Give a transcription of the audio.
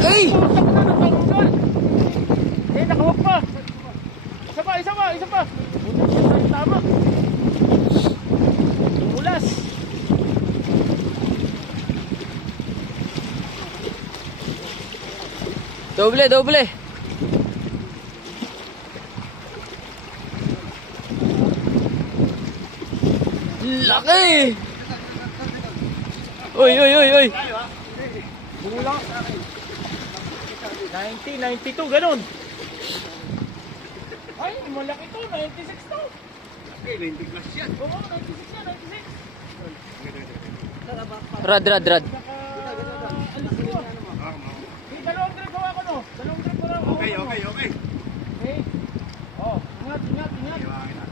Ay! Eh, nakawag pa. Isa pa. Buti tama. Tumulas. Doble. Laki! Uy! Bumula. 90, 92, ganun. Ay, malaki to. 96 to. Okay, 90 plus yan. Oo, 96 yan, 96. Rad.